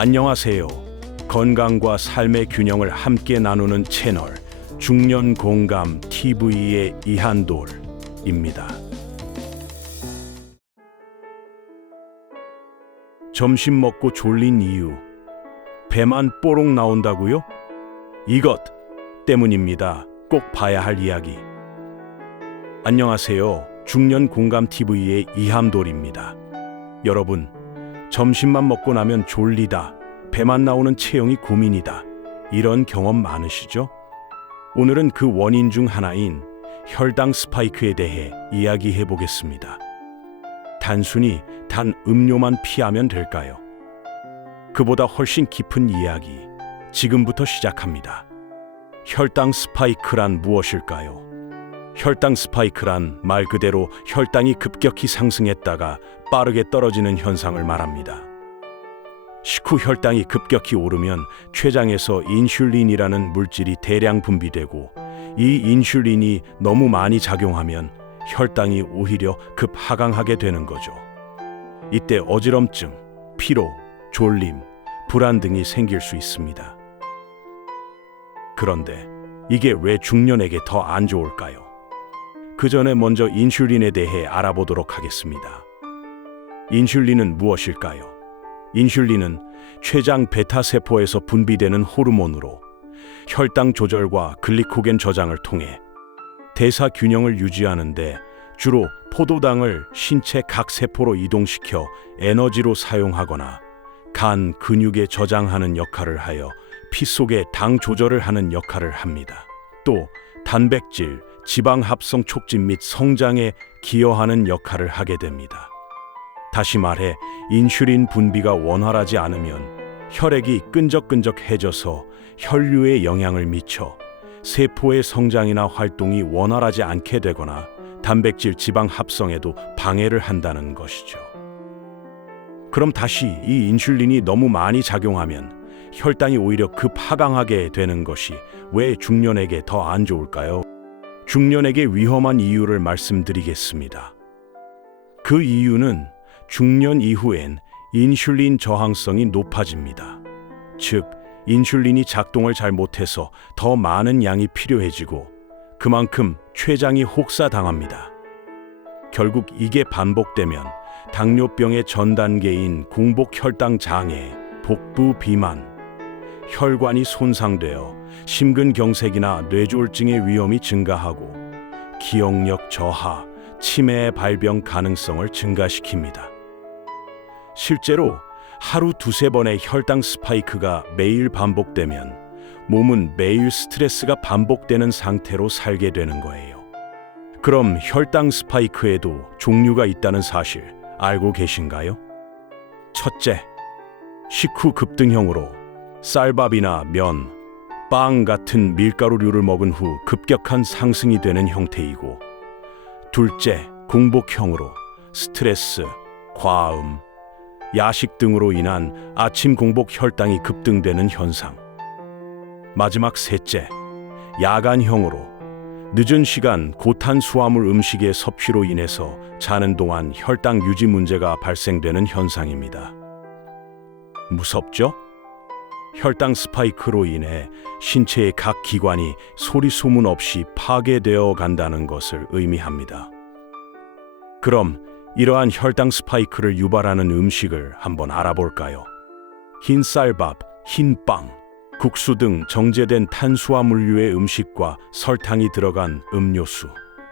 안녕하세요. 건강과 삶의 균형을 함께 나누는 채널 중년 공감 TV의 이한돌입니다. 점심 먹고 졸린 이유, 배만 뽀록 나온다고요? 이것 때문입니다. 꼭 봐야 할 이야기. 안녕하세요. 중년 공감 TV의 이한돌입니다. 여러분, 점심만 먹고 나면 졸리다, 배만 나오는 체형이 고민이다, 이런 경험 많으시죠? 오늘은 그 원인 중 하나인 혈당 스파이크에 대해 이야기해 보겠습니다. 단순히 단 음료만 피하면 될까요? 그보다 훨씬 깊은 이야기, 지금부터 시작합니다. 혈당 스파이크란 무엇일까요? 혈당 스파이크란 말 그대로 혈당이 급격히 상승했다가 빠르게 떨어지는 현상을 말합니다. 식후 혈당이 급격히 오르면 췌장에서 인슐린이라는 물질이 대량 분비되고, 이 인슐린이 너무 많이 작용하면 혈당이 오히려 급 하강하게 되는 거죠. 이때 어지럼증, 피로, 졸림, 불안 등이 생길 수 있습니다. 그런데 이게 왜 중년에게 더 안 좋을까요? 그 전에 먼저 인슐린에 대해 알아보도록 하겠습니다. 인슐린은 무엇일까요? 인슐린은 췌장 베타세포에서 분비되는 호르몬으로 혈당 조절과 글리코겐 저장을 통해 대사 균형을 유지하는데 주로 포도당을 신체 각 세포로 이동시켜 에너지로 사용하거나 간, 근육에 저장하는 역할을 하여 피 속에 당 조절을 하는 역할을 합니다. 또 단백질, 지방 합성 촉진 및 성장에 기여하는 역할을 하게 됩니다. 다시 말해 인슐린 분비가 원활하지 않으면 혈액이 끈적끈적해져서 혈류에 영향을 미쳐 세포의 성장이나 활동이 원활하지 않게 되거나 단백질, 지방 합성에도 방해를 한다는 것이죠. 그럼 다시 이 인슐린이 너무 많이 작용하면 혈당이 오히려 급 하강하게 되는 것이 왜 중년에게 더 안 좋을까요? 중년에게 위험한 이유를 말씀드리겠습니다. 그 이유는 중년 이후엔 인슐린 저항성이 높아집니다. 즉, 인슐린이 작동을 잘 못해서 더 많은 양이 필요해지고 그만큼 췌장이 혹사당합니다. 결국 이게 반복되면 당뇨병의 전 단계인 공복 혈당 장애, 복부 비만, 혈관이 손상되어 심근경색이나 뇌졸중의 위험이 증가하고 기억력 저하, 치매의 발병 가능성을 증가시킵니다. 실제로 하루 두세 번의 혈당 스파이크가 매일 반복되면 몸은 매일 스트레스가 반복되는 상태로 살게 되는 거예요. 그럼 혈당 스파이크에도 종류가 있다는 사실 알고 계신가요? 첫째, 식후 급등형으로 쌀밥이나 면, 빵 같은 밀가루류를 먹은 후 급격한 상승이 되는 형태이고, 둘째, 공복형으로 스트레스, 과음, 야식 등으로 인한 아침 공복 혈당이 급등되는 현상. 마지막 셋째, 야간형으로 늦은 시간 고탄수화물 음식의 섭취로 인해서 자는 동안 혈당 유지 문제가 발생되는 현상입니다. 무섭죠? 혈당 스파이크로 인해 신체의 각 기관이 소리 소문 없이 파괴되어 간다는 것을 의미합니다. 그럼 이러한 혈당 스파이크를 유발하는 음식을 한번 알아볼까요? 흰 쌀밥, 흰 빵, 국수 등 정제된 탄수화물류의 음식과 설탕이 들어간 음료수,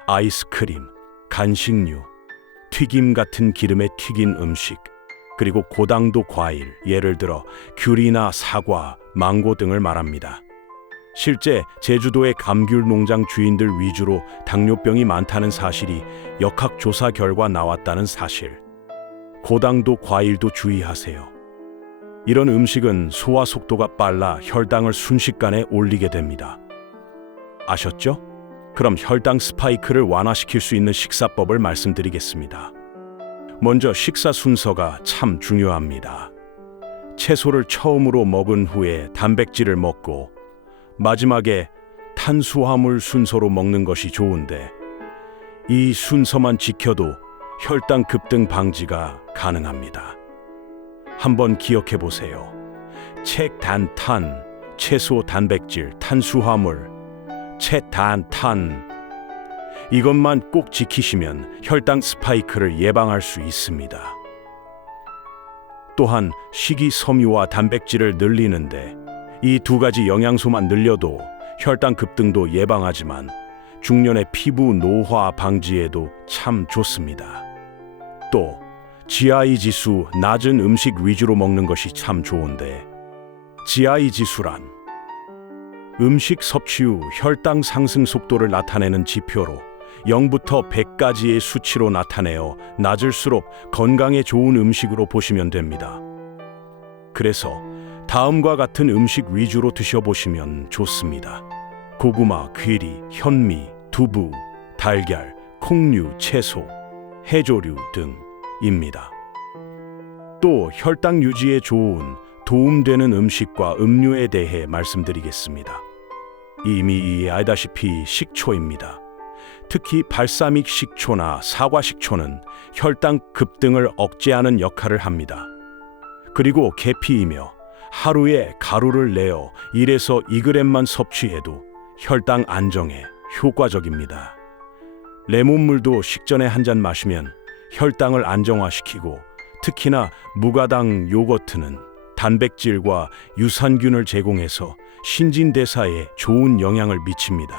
아이스크림, 간식류, 튀김 같은 기름에 튀긴 음식, 그리고 고당도 과일, 예를 들어 귤이나 사과, 망고 등을 말합니다. 실제 제주도의 감귤 농장 주인들 위주로 당뇨병이 많다는 사실이 역학조사 결과 나왔다는 사실. 고당도 과일도 주의하세요. 이런 음식은 소화 속도가 빨라 혈당을 순식간에 올리게 됩니다. 아셨죠? 그럼 혈당 스파이크를 완화시킬 수 있는 식사법을 말씀드리겠습니다. 먼저 식사 순서가 참 중요합니다. 채소를 처음으로 먹은 후에 단백질을 먹고 마지막에 탄수화물 순서로 먹는 것이 좋은데, 이 순서만 지켜도 혈당 급등 방지가 가능합니다. 한번 기억해 보세요. 책단탄, 채소 단백질, 탄수화물, 채단탄. 이것만 꼭 지키시면 혈당 스파이크를 예방할 수 있습니다. 또한 식이섬유와 단백질을 늘리는데 이 두 가지 영양소만 늘려도 혈당 급등도 예방하지만 중년의 피부 노화 방지에도 참 좋습니다. 또 GI 지수 낮은 음식 위주로 먹는 것이 참 좋은데, GI 지수란 음식 섭취 후 혈당 상승 속도를 나타내는 지표로 0부터 100까지의 수치로 나타내어 낮을수록 건강에 좋은 음식으로 보시면 됩니다. 그래서 다음과 같은 음식 위주로 드셔보시면 좋습니다. 고구마, 귀리, 현미, 두부, 달걀, 콩류, 채소, 해조류 등입니다. 또 혈당 유지에 좋은 도움되는 음식과 음료에 대해 말씀드리겠습니다. 이미 알다시피 식초입니다. 특히 발사믹 식초나 사과 식초는 혈당 급등을 억제하는 역할을 합니다. 그리고 계피이며 하루에 가루를 내어 1에서 2g만 섭취해도 혈당 안정에 효과적입니다. 레몬물도 식전에 한 잔 마시면 혈당을 안정화시키고, 특히나 무가당 요거트는 단백질과 유산균을 제공해서 신진대사에 좋은 영향을 미칩니다.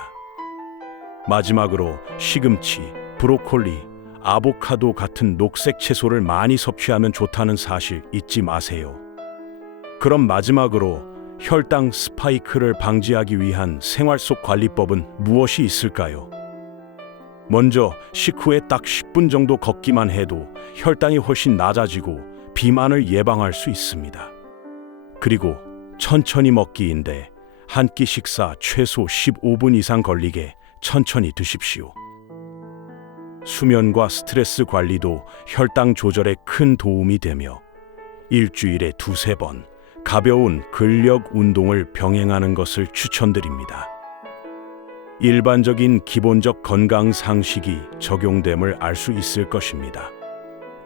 마지막으로 시금치, 브로콜리, 아보카도 같은 녹색 채소를 많이 섭취하면 좋다는 사실 잊지 마세요. 그럼 마지막으로 혈당 스파이크를 방지하기 위한 생활 속 관리법은 무엇이 있을까요? 먼저 식후에 딱 10분 정도 걷기만 해도 혈당이 훨씬 낮아지고 비만을 예방할 수 있습니다. 그리고 천천히 먹기인데 한 끼 식사 최소 15분 이상 걸리게 천천히 드십시오. 수면과 스트레스 관리도 혈당 조절에 큰 도움이 되며 일주일에 2~3번 가벼운 근력 운동을 병행하는 것을 추천드립니다. 일반적인 기본적 건강 상식이 적용됨을 알 수 있을 것입니다.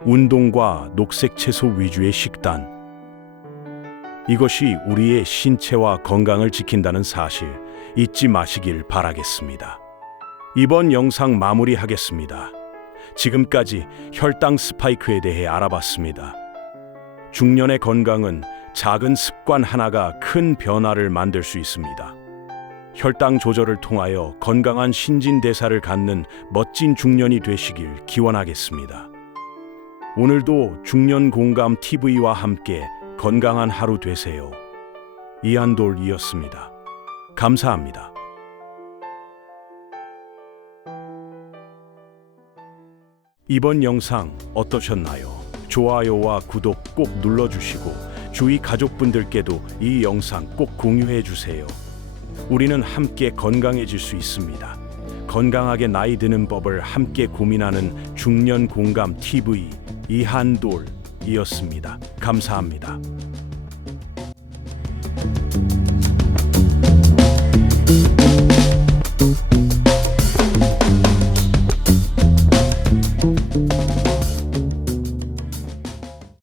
운동과 녹색 채소 위주의 식단, 이것이 우리의 신체와 건강을 지킨다는 사실 잊지 마시길 바라겠습니다. 이번 영상 마무리하겠습니다. 지금까지 혈당 스파이크에 대해 알아봤습니다. 중년의 건강은 작은 습관 하나가 큰 변화를 만들 수 있습니다. 혈당 조절을 통하여 건강한 신진대사를 갖는 멋진 중년이 되시길 기원하겠습니다. 오늘도 중년 공감 TV와 함께 건강한 하루 되세요. 이한돌이었습니다. 감사합니다. 이번 영상 어떠셨나요? 좋아요와 구독 꼭 눌러주시고 주위 가족분들께도 이 영상 꼭 공유해주세요. 우리는 함께 건강해질 수 있습니다. 건강하게 나이 드는 법을 함께 고민하는 중년 공감 TV 이한돌이었습니다. 감사합니다.